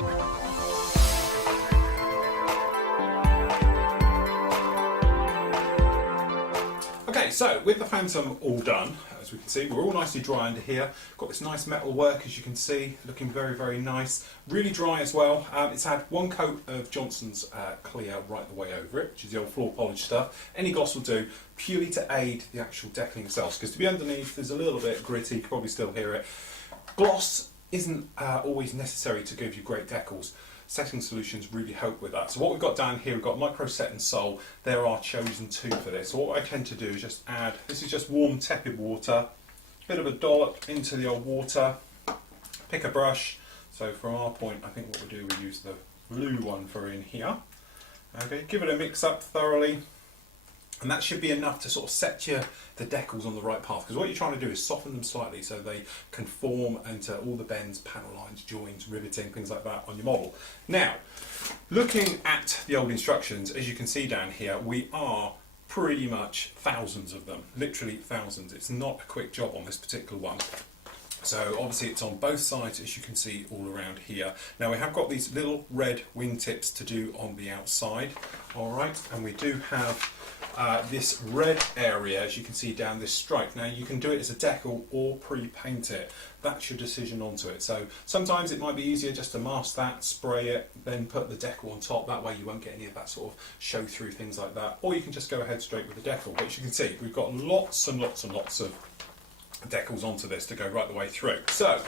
Okay, so with the Phantom all done, as we can see, we're all nicely dry under here. Got this nice metal work, as you can see, looking very, very nice. Really dry as well. It's had one coat of Johnson's clear right the way over it, which is the old floor polish stuff. Any gloss will do, purely to aid the actual decaling itself, because to be underneath, there's a little bit gritty, you can probably still hear it. Gloss isn't always necessary to give you great decals. Setting solutions really help with that. So what we've got down here, we've got Micro Set and Sol. There are chosen two for this. So what I tend to do is just add, this is just warm tepid water, bit of a dollop into the old water, pick a brush. So from our point, I think what we do, we use the blue one for in here. Okay, give it a mix up thoroughly. And that should be enough to sort of set the decals on the right path, because what you're trying to do is soften them slightly so they can form into all the bends, panel lines, joins, riveting, things like that on your model. Now, looking at the old instructions, as you can see down here, we are pretty much thousands of them, literally thousands. It's not a quick job on this particular one. So obviously it's on both sides, as you can see all around here. Now we have got these little red wingtips to do on the outside, all right, and we do have this red area, as you can see down this stripe. Now you can do it as a decal or pre-paint it. That's your decision onto it. So sometimes it might be easier just to mask that, spray it, then put the decal on top. That way you won't get any of that sort of show through, things like that. Or you can just go ahead straight with the decal. But as you can see, we've got lots and lots and lots of decals onto this to go right the way through. So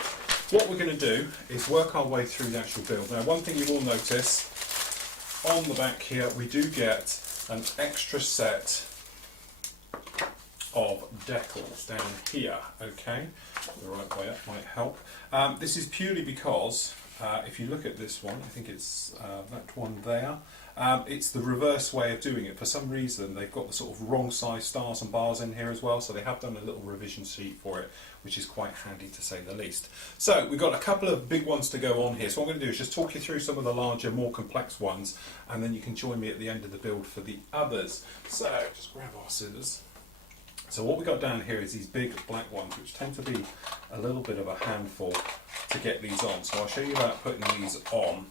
what we're going to do is work our way through the actual build. Now one thing you will notice on the back here, we do get an extra set of decals down here, okay? The right way up might help. This is purely because if you look at this one, I think it's that one there, it's the reverse way of doing it. For some reason they've got the sort of wrong size stars and bars in here as well, so they have done a little revision sheet for it, which is quite handy to say the least. So we've got a couple of big ones to go on here, so what I'm going to do is just talk you through some of the larger, more complex ones, and then you can join me at the end of the build for the others. So just grab our scissors. So what we've got down here is these big black ones, which tend to be a little bit of a handful to get these on. So I'll show you about putting these on.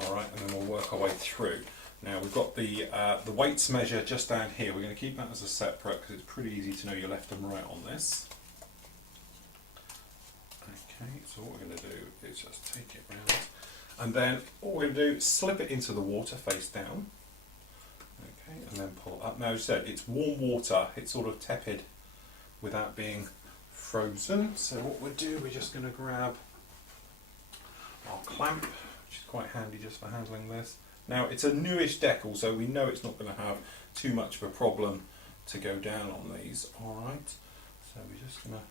All right, and then we'll work our way through. Now we've got the weights measure just down here. We're going to keep that as a separate because it's pretty easy to know your left and right on this. Okay, so what we're going to do is just take it round, and then what we're going to do is slip it into the water face down. Okay, and then pull up. Now as I said, it's warm water, it's sort of tepid without being frozen. So what we'll do, we're just going to grab our clamp, which is quite handy just for handling this. Now it's a newish decal, so we know it's not going to have too much of a problem to go down on these. Alright, so we're just going to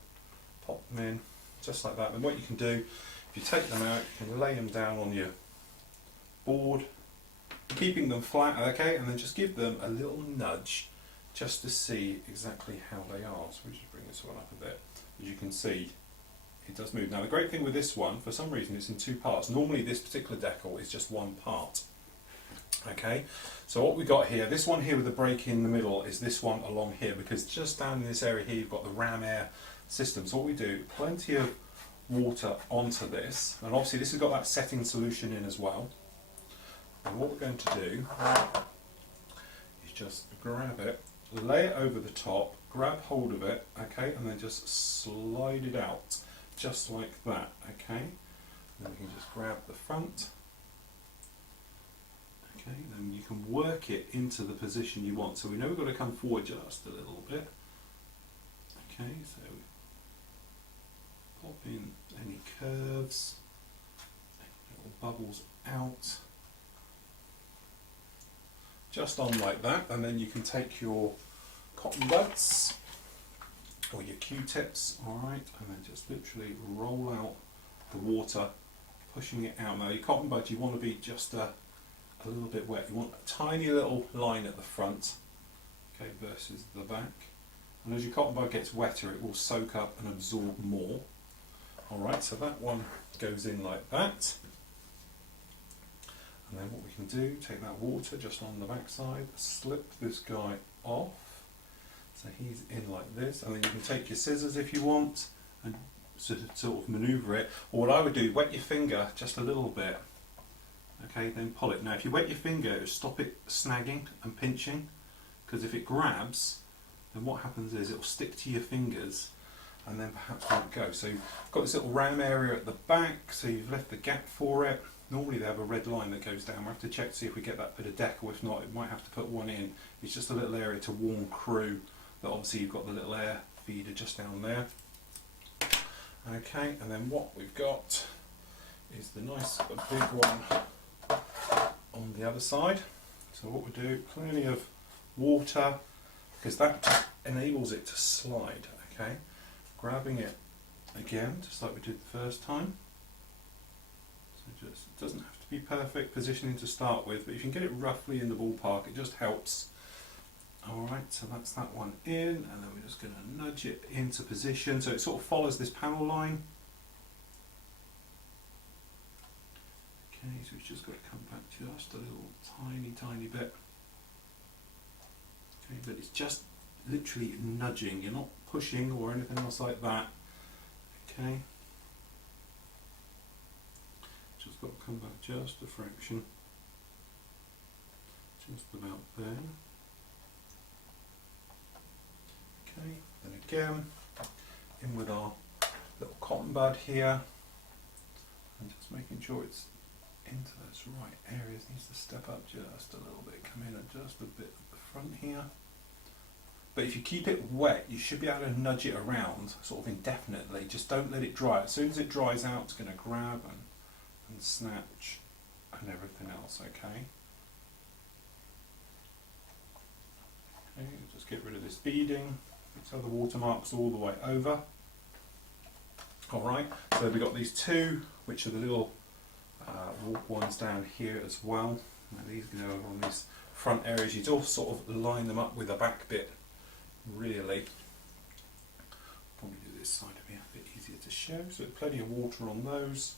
pop them in just like that. And what you can do, if you take them out, you can lay them down on your board, keeping them flat, okay, and then just give them a little nudge just to see exactly how they are. So we just bring this one up a bit. As you can see, it does move. Now the great thing with this one, for some reason it's in two parts. Normally this particular decal is just one part. Okay, so what we've got here, this one here with the break in the middle is this one along here, because just down in this area here you've got the ram air system. So what we do, plenty of water onto this, and obviously this has got that setting solution in as well. And what we're going to do is just grab it, lay it over the top, grab hold of it, okay, and then just slide it out, just like that, okay. And then we can just grab the front, okay, then you can work it into the position you want. So we know we've got to come forward just a little bit, okay, so pop in any curves, little bubbles out, just on like that, and then you can take your cotton buds or your Q-tips, alright, and then just literally roll out the water, pushing it out. Now your cotton bud, you want to be just a little bit wet. You want a tiny little line at the front, okay, versus the back. And as your cotton bud gets wetter, it will soak up and absorb more. Alright, so that one goes in like that. And then what we can do, take that water just on the back side, slip this guy off, so he's in like this, and then you can take your scissors if you want and to sort of manoeuvre it. Or what I would do, wet your finger just a little bit. Okay, then pull it. Now if you wet your finger, it'll stop it snagging and pinching, because if it grabs, then what happens is it'll stick to your fingers and then perhaps won't go. So you've got this little ram area at the back, so you've left the gap for it. Normally they have a red line that goes down. We'll have to check to see if we get that bit of decal. If not, it might have to put one in. It's just a little area to warn crew that obviously you've got the little air feeder just down there. Okay, and then what we've got is the nice big one on the other side. So what we do, plenty of water, because that just enables it to slide. Okay, grabbing it again, just like we did the first time. So just, it doesn't have to be perfect positioning to start with, but if you can get it roughly in the ballpark, it just helps. Alright, so that's that one in, and then we're just going to nudge it into position so it sort of follows this panel line. Okay, so we've just got to come back just a little tiny bit. Okay, but it's just literally nudging, you're not pushing or anything else like that. Okay, just got to come back just a fraction, just about there. Okay, then again, in with our little cotton bud here, and just making sure it's into those right areas. Needs to step up just a little bit, come in at just a bit at the front here. But if you keep it wet, you should be able to nudge it around sort of indefinitely. Just don't let it dry. As soon as it dries out, it's going to grab and snatch and everything else, okay? Okay, just get rid of this beading. So the watermark's all the way over. Alright, so we've got these two, which are the little warp ones down here as well. Now these go over on these front areas. You'd all sort of line them up with a back bit, really. Probably do this side to be a bit easier to show. So plenty of water on those.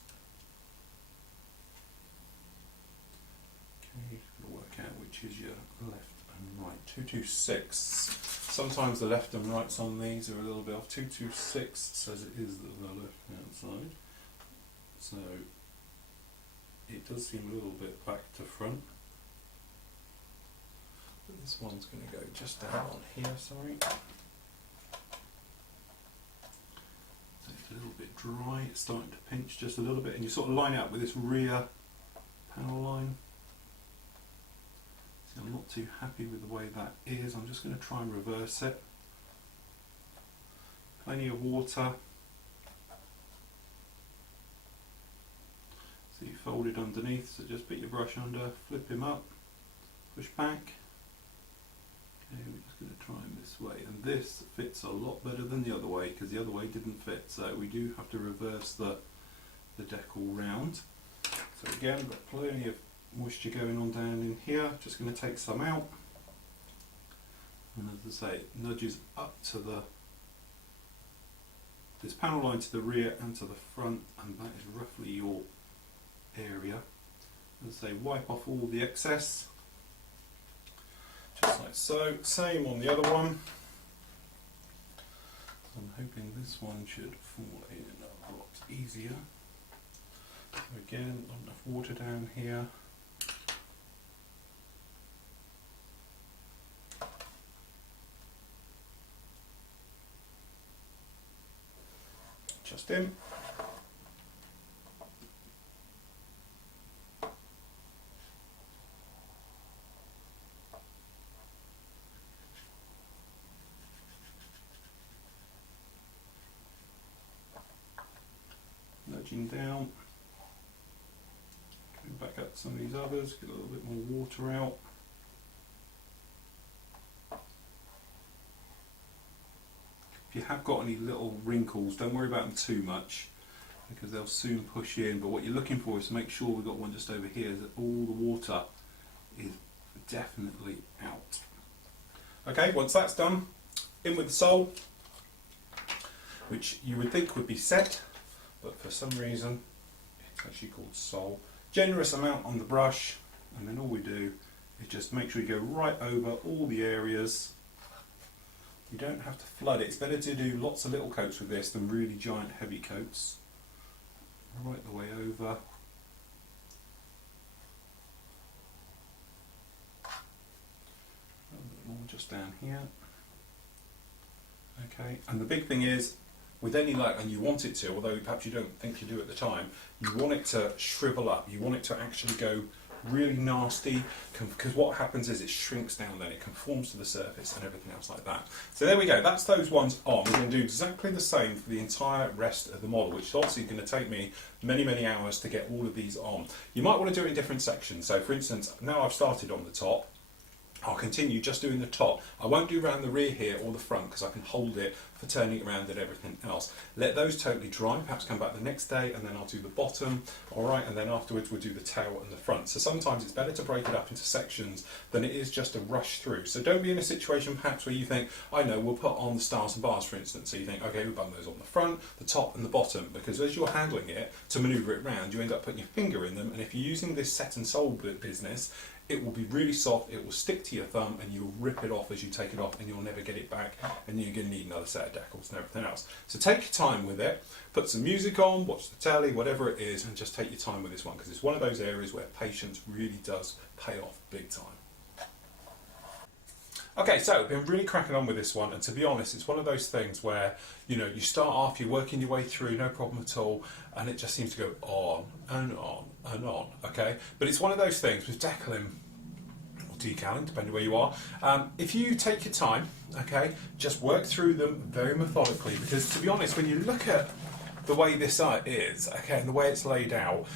Okay, you've got to work out which is your left and right. 226. Sometimes the left and rights on these are a little bit off. 226 says it is the left hand side. So it does seem a little bit back to front. But this one's going to go just down on here, sorry. So it's a little bit dry, it's starting to pinch just a little bit, and you sort of line up with this rear panel line. See, I'm not too happy with the way that is. I'm just going to try and reverse it. Plenty of water. So you fold it underneath, so just put your brush under, flip him up, push back. Okay, we're just going to try him this way, and this fits a lot better than the other way, because the other way didn't fit, so we do have to reverse the decal round. So again, we've got plenty of moisture going on down in here, just going to take some out, and as I say, it nudges up to this panel line to the rear and to the front, and that is roughly your area. As I say, wipe off all the excess, just like so. Same on the other one. I'm hoping this one should fall in a lot easier. So again, not enough water down here. Just in. Nudging down. Coming back up to some of these others, get a little bit more water out. If you have got any little wrinkles, don't worry about them too much, because they'll soon push in, but what you're looking for is to make sure we've got one just over here, that all the water is definitely out. Okay, once that's done, in with the sole, which you would think would be set, but for some reason it's actually called sole. Generous amount on the brush, and then all we do is just make sure you go right over all the areas You don't have to flood it. It's better to do lots of little coats with this than really giant heavy coats. Right the way over. A little bit more just down here. Okay, and the big thing is, with any luck, and you want it to, although perhaps you don't think you do at the time, you want it to shrivel up. You want it to actually go really nasty, because what happens is it shrinks down, then it conforms to the surface and everything else like that. So there we go, that's those ones on. We're going to do exactly the same for the entire rest of the model, which is obviously going to take me many hours to get all of these on. You might want to do it in different sections. So for instance, now I've started on the top, I'll continue just doing the top. I won't do around the rear here or the front because I can hold it for turning it around and everything else. Let those totally dry, perhaps come back the next day, and then I'll do the bottom, alright, and then afterwards we'll do the tail and the front. So sometimes it's better to break it up into sections than it is just to rush through. So don't be in a situation perhaps where you think, I know, we'll put on the stars and bars for instance. So you think, okay, we've done those on the front, the top and the bottom, because as you're handling it to manoeuvre it round, you end up putting your finger in them, and if you're using this set and sole business, it will be really soft, it will stick to your thumb, and you'll rip it off as you take it off, and you'll never get it back, and you're going to need another set of decals and everything else. So take your time with it, put some music on, watch the telly, whatever it is, and just take your time with this one, because it's one of those areas where patience really does pay off big time. Okay, so been really cracking on with this one, and to be honest, it's one of those things where, you know, you start off, you're working your way through, no problem at all, and it just seems to go on and on and on, okay? But it's one of those things with decaling, or decaling, depending where you are, if you take your time, okay, just work through them very methodically, because to be honest, when you look at the way this is, okay, and the way it's laid out,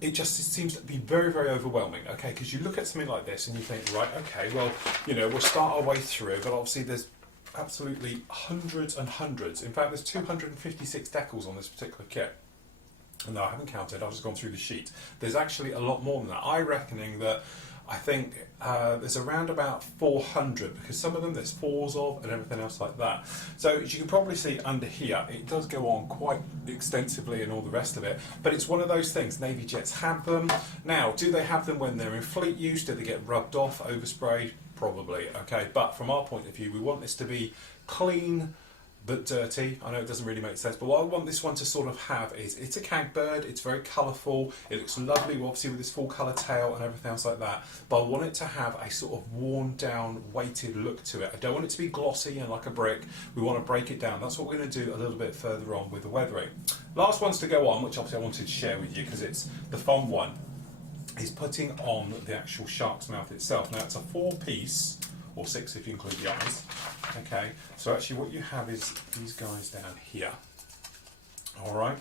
it seems to be very overwhelming, okay, because you look at something like this and you think, right, okay, well, you know, we'll start our way through, but obviously there's absolutely hundreds and hundreds. In fact, there's 256 decals on this particular kit. No, I haven't counted, I've just gone through the sheet. There's actually a lot more than that. I think there's around about 400, because some of them there's fours of and everything else like that. So as you can probably see under here, it does go on quite extensively and all the rest of it, but it's one of those things. Navy jets have them. Now, do they have them when they're in fleet use? Do they get rubbed off, oversprayed? Probably, okay, but from our point of view, we want this to be clean but dirty. I know it doesn't really make sense, but what I want this one to sort of have is, it's a cag bird, it's very colourful, it looks lovely, obviously with this full colour tail and everything else like that, but I want it to have a sort of worn down, weighted look to it. I don't want it to be glossy and like a brick. We want to break it down. That's what we're going to do a little bit further on with the weathering. Last ones to go on, which obviously I wanted to share with you because it's the fun one, is putting on the actual shark's mouth itself. Now it's a 4-piece, or 6 if you include the eyes. Okay, so actually what you have is these guys down here. Alright.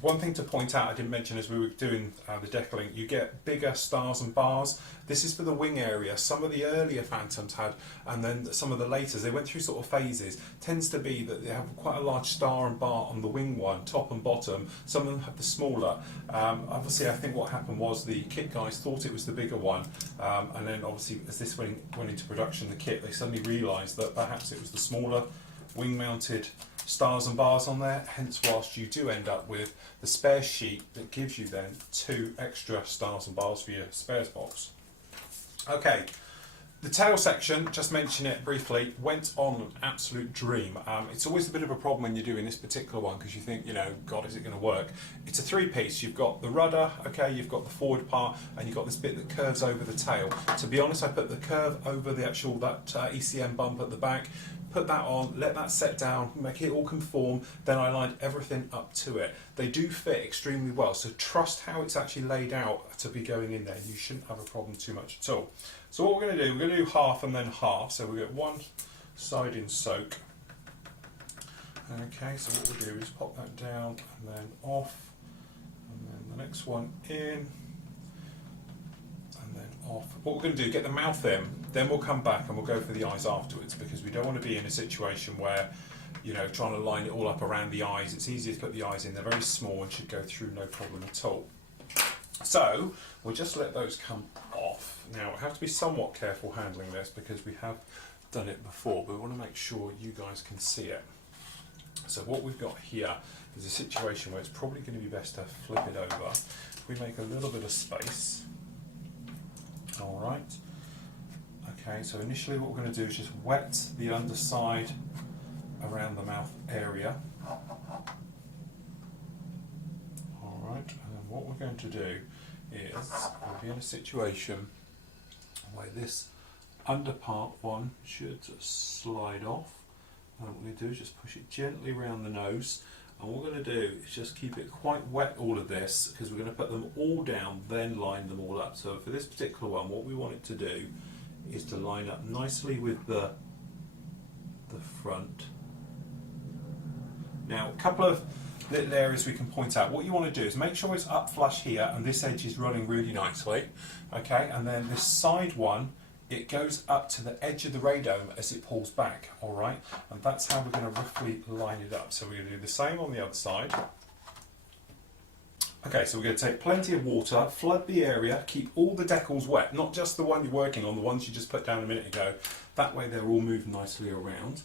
One thing to point out, I didn't mention as we were doing the decaling, you get bigger stars and bars. This is for the wing area. Some of the earlier Phantoms had, and then some of the later, they went through sort of phases. Tends to be that they have quite a large star and bar on the wing one, top and bottom. Some of them have the smaller. Obviously, I think what happened was the kit guys thought it was the bigger one, and then obviously as this went into production, the kit, they suddenly realised that perhaps it was the smaller wing-mounted stars and bars on there, hence whilst you do end up with the spare sheet that gives you then 2 extra stars and bars for your spares box. Okay, the tail section, just mention it briefly, went on an absolute dream. It's always a bit of a problem when you're doing this particular one because you think, you know, God, is it going to work? It's a 3-piece. You've got the rudder, okay, you've got the forward part, and you've got this bit that curves over the tail. To be honest, I put the curve over the actual, that ECM bump at the back, put that on, let that set down, make it all conform, then I lined everything up to it. They do fit extremely well, so trust how it's actually laid out to be going in there. You shouldn't have a problem too much at all. So what we're going to do, we're going to do half and then half, so we get one side in soak. Okay, so what we'll do is pop that down and then off, and then the next one in, and then off. What we're going to do, get the mouth in, then we'll come back and we'll go for the eyes afterwards, because we don't want to be in a situation where, you know, trying to line it all up around the eyes. It's easier to put the eyes in. They're very small and should go through no problem at all. So we'll just let those come off. Now we have to be somewhat careful handling this because we have done it before, but we want to make sure you guys can see it. So what we've got here is a situation where it's probably going to be best to flip it over. If we make a little bit of space, all right. Okay, so initially what we're going to do is just wet the underside around the mouth area. Alright, and then what we're going to do is we'll be in a situation where this under part one should slide off. And what we're going to do is just push it gently around the nose. And what we're going to do is just keep it quite wet, all of this, because we're going to put them all down, then line them all up. So for this particular one, what we want it to do is to line up nicely with the front. Now, a couple of little areas we can point out. What you want to do is make sure it's up flush here and this edge is running really nicely. Okay, and then this side one, it goes up to the edge of the radome as it pulls back, all right? And that's how we're going to roughly line it up. So we're going to do the same on the other side. Okay, so we're going to take plenty of water, flood the area, keep all the decals wet, not just the one you're working on, the ones you just put down a minute ago. That way they're all moved nicely around.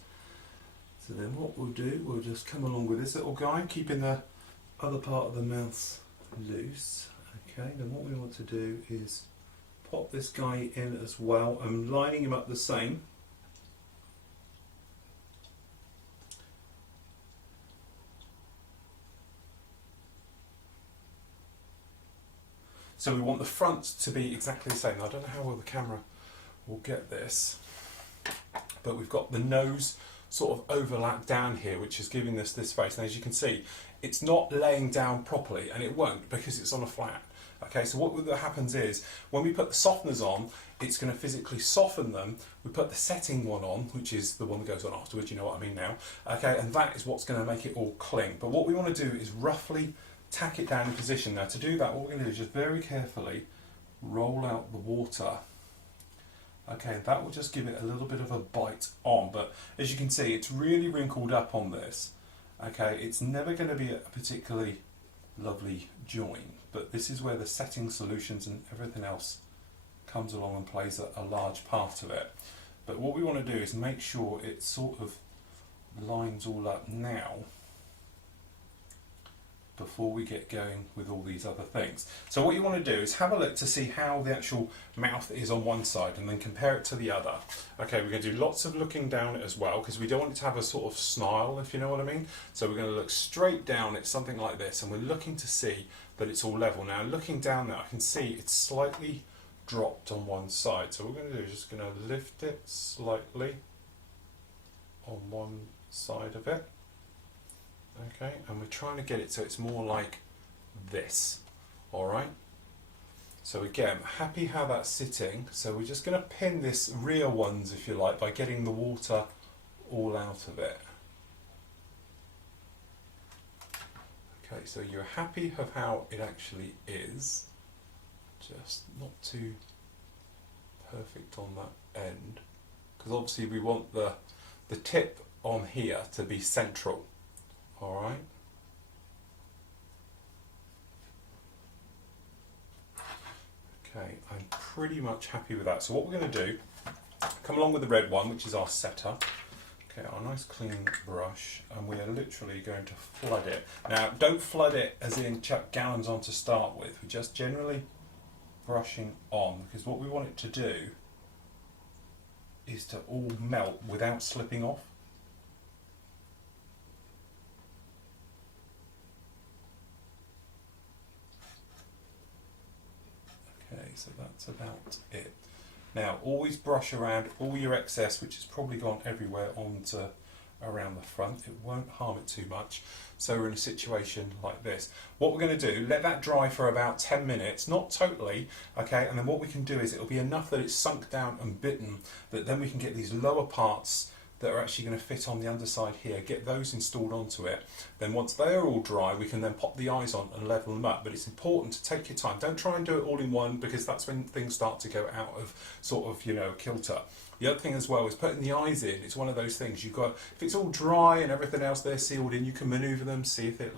So then what we'll do, we'll just come along with this little guy, keeping the other part of the mouth loose. Okay, then what we want to do is pop this guy in as well. I'm lining him up the same. So we want the front to be exactly the same. Now, I don't know how well the camera will get this, but we've got the nose sort of overlap down here, which is giving this face. And as you can see, it's not laying down properly, and it won't because it's on a flat. Okay, so what happens is, when we put the softeners on, it's going to physically soften them. We put the setting one on, which is the one that goes on afterwards, you know what I mean now. Okay, and that is what's going to make it all cling. But what we want to do is roughly tack it down in position. Now to do that, what we're going to do is just very carefully roll out the water. Okay, and that will just give it a little bit of a bite on, but as you can see, it's really wrinkled up on this. Okay, it's never going to be a particularly lovely join, but this is where the setting solutions and everything else comes along and plays a large part of it. But what we want to do is make sure it sort of lines all up now before we get going with all these other things. So what you want to do is have a look to see how the actual mouth is on one side and then compare it to the other. Okay, we're going to do lots of looking down as well because we don't want it to have a sort of snarl, if you know what I mean. So we're going to look straight down at something like this and we're looking to see that it's all level. Now looking down there, I can see it's slightly dropped on one side. So what we're going to do is just going to lift it slightly on one side of it. Okay, and we're trying to get it so it's more like this. Alright, so again, happy how that's sitting. So we're just going to pin this rear ones, if you like, by getting the water all out of it. Okay, so you're happy of how it actually is, just not too perfect on that end, because obviously we want the tip on here to be central. Alright. Okay, I'm pretty much happy with that. So what we're going to do, come along with the red one, which is our setter. Okay, our nice clean brush, and we are literally going to flood it. Now, don't flood it as in chuck gallons on to start with. We're just generally brushing on, because what we want it to do is to all melt without slipping off. Okay, so that's about it. Now, always brush around all your excess, which has probably gone everywhere, onto around the front. It won't harm it too much. So we're in a situation like this. What we're going to do, let that dry for about 10 minutes, not totally, okay, and then what we can do is it'll be enough that it's sunk down and bitten, that then we can get these lower parts that are actually going to fit on the underside here, get those installed onto it. Then once they are all dry, we can then pop the eyes on and level them up. But it's important to take your time. Don't try and do it all in one, because that's when things start to go out of sort of, you know, kilter. The other thing as well is putting the eyes in. It's one of those things you've got, if it's all dry and everything else they're sealed in, you can manoeuvre them, see if it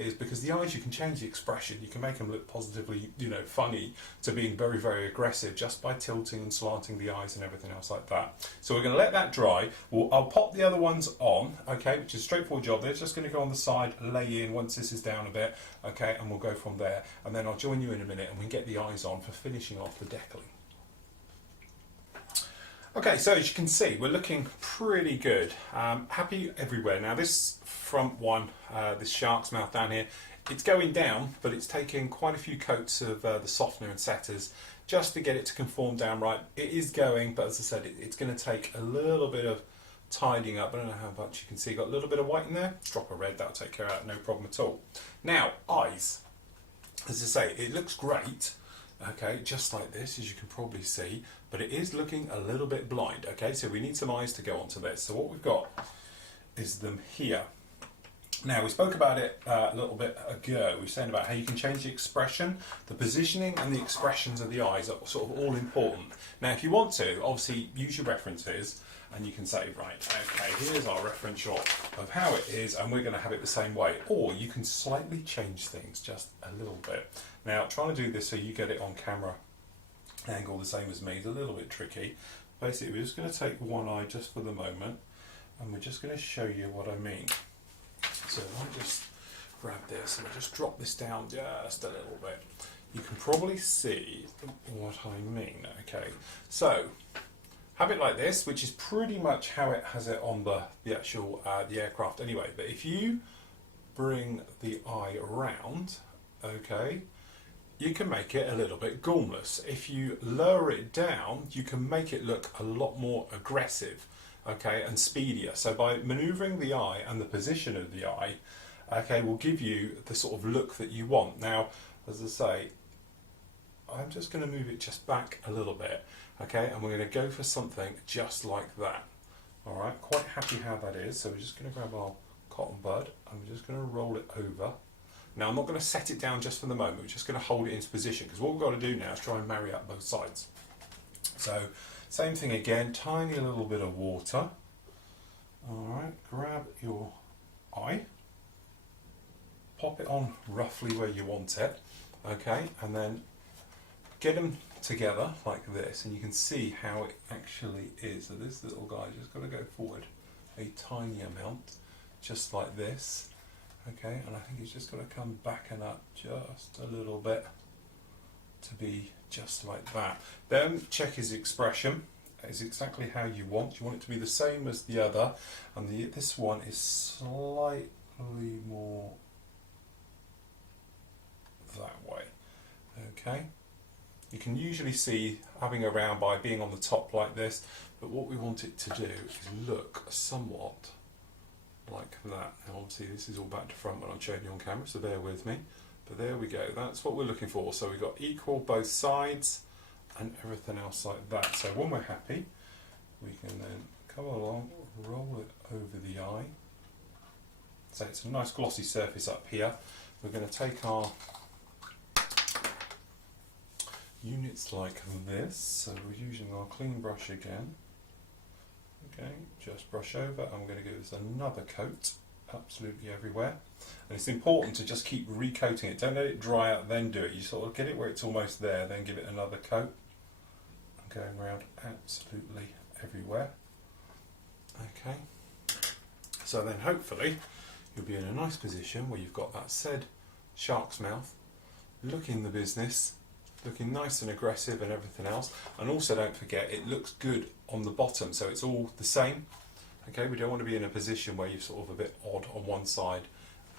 is, because the eyes, you can change the expression. You can make them look positively, you know, funny, to being very, very aggressive just by tilting and slanting the eyes and everything else like that. So we're going to let that dry. I'll pop the other ones on, okay, which is a straightforward job. They're just going to go on the side, lay in once this is down a bit, okay, and we'll go from there. And then I'll join you in a minute and we can get the eyes on for finishing off the decaling. Okay, so as you can see, we're looking pretty good. Happy everywhere. Now this front one, this shark's mouth down here, it's going down, but it's taking quite a few coats of the softener and setters just to get it to conform down right. It is going, but as I said, it's going to take a little bit of tidying up. I don't know how much you can see. Got a little bit of white in there. Drop of red, that'll take care of that, no problem at all. Now, eyes. As I say, it looks great. Okay, just like this, as you can probably see, but it is looking a little bit blind. Okay, so we need some eyes to go onto this. So what we've got is them here. Now, we spoke about it a little bit ago. We were saying about how you can change the expression, the positioning and the expressions of the eyes are sort of all important. Now, if you want to, obviously use your references and you can say, right, okay, here's our reference shot of how it is and we're going to have it the same way. Or you can slightly change things just a little bit. Now, trying to do this so you get it on camera angle the same as me is a little bit tricky. Basically, we're just going to take one eye just for the moment and we're just going to show you what I mean. So if I just grab this and I just drop this down just a little bit, you can probably see what I mean. Okay, so have it like this, which is pretty much how it has it on the actual the aircraft anyway. But if you bring the eye around, okay, you can make it a little bit gormless. If you lower it down, you can make it look a lot more aggressive, okay, and speedier. So by manoeuvring the eye and the position of the eye, okay, will give you the sort of look that you want. Now, as I say, I'm just going to move it just back a little bit, okay, and we're going to go for something just like that. All right, quite happy how that is. So we're just going to grab our cotton bud and we're just going to roll it over. Now, I'm not going to set it down just for the moment. We're just going to hold it into position because what we've got to do now is try and marry up both sides. So, same thing again, tiny little bit of water. All right, grab your eye, pop it on roughly where you want it, okay, and then get them together like this, and you can see how it actually is. So this little guy just got to go forward a tiny amount, just like this. Okay, and I think he's just got to come back and up just a little bit to be just like that. Then check his expression. It's exactly how you want. You want it to be the same as the other, and this one is slightly more that way. Okay, you can usually see having a round by being on the top like this, but what we want it to do is look somewhat like that. Now obviously this is all back to front when I'm showing you on camera, so bear with me. But there we go, that's what we're looking for. So we've got equal both sides and everything else like that. So when we're happy, we can then come along, roll it over the eye. So it's a nice glossy surface up here. We're going to take our units like this. So we're using our clean brush again. Okay, just brush over and we're going to give this another coat absolutely everywhere. And it's important to just keep recoating it. Don't let it dry out, then do it. You sort of get it where it's almost there, then give it another coat. And going around absolutely everywhere. Okay, so then hopefully you'll be in a nice position where you've got that said shark's mouth, looking the business, looking nice and aggressive and everything else. And also don't forget, it looks good on the bottom, so it's all the same. Okay, we don't want to be in a position where you're sort of a bit odd on one side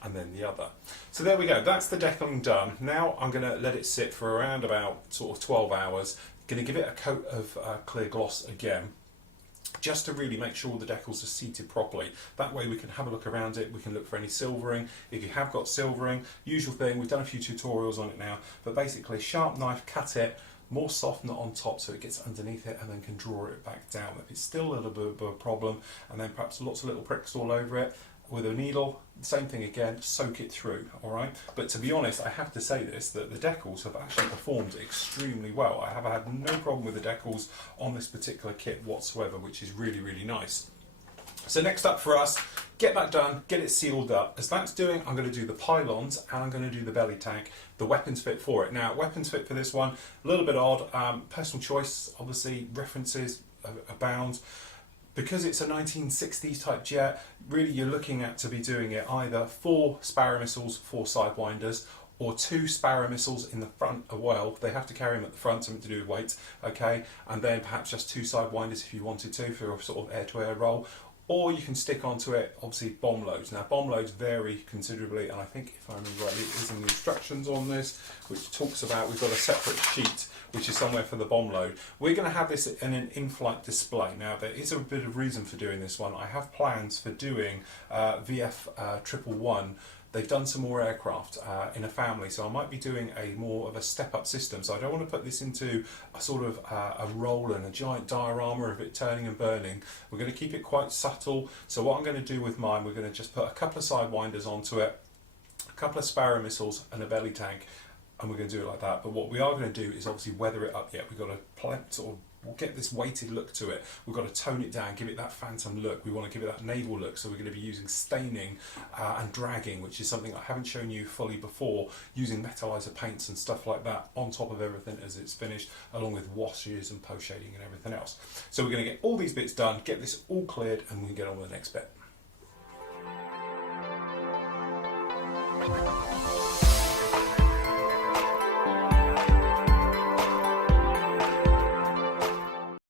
and then the other. So there we go, that's the decaling done. Now I'm going to let it sit for around about sort of 12 hours. Going to give it a coat of clear gloss again, just to really make sure the decals are seated properly. That way we can have a look around it, we can look for any silvering. If you have got silvering, usual thing, we've done a few tutorials on it now, but basically sharp knife, cut it, more softener on top so it gets underneath it and then can draw it back down. If it's still a little bit of a problem, and then perhaps lots of little pricks all over it, with a needle, same thing again, soak it through, alright? But to be honest, I have to say this, that the decals have actually performed extremely well. I have had no problem with the decals on this particular kit whatsoever, which is really, really nice. So next up for us, get that done, get it sealed up. As that's doing, I'm going to do the pylons and I'm going to do the belly tank, the weapons fit for it. Now, weapons fit for this one, a little bit odd, personal choice, obviously references abound. Because it's a 1960s type jet, really you're looking at to be doing it either 4 Sparrow missiles, 4 Sidewinders, or 2 Sparrow missiles in the front as well. They have to carry them at the front, something to do with weight, okay? And then perhaps just 2 sidewinders if you wanted to for a sort of air-to-air roll. Or you can stick onto it, obviously, bomb loads. Now, bomb loads vary considerably, and I think, if I remember rightly, it is in the instructions on this, which talks about, we've got a separate sheet, which is somewhere for the bomb load. We're going to have this in an in-flight display. Now, there is a bit of reason for doing this one. I have plans for doing VF 111. They've done some more aircraft in a family, so I might be doing a more of a step-up system. So I don't want to put this into a sort of a roll and a giant diorama of it turning and burning. We're going to keep it quite subtle. So what I'm going to do with mine, we're going to just put a couple of sidewinders onto it, a couple of Sparrow missiles and a belly tank, and we're going to do it like that. But what we are going to do is obviously weather it up yet. We've got to sort of we'll get this weighted look to it. We've got to tone it down, give it that phantom look. We want to give it that naval look, so we're going to be using staining and dragging, which is something I haven't shown you fully before, using metallizer paints and stuff like that on top of everything as it's finished, along with washes and post shading and everything else. So we're going to get all these bits done, get this all cleared, and we can get on with the next bit.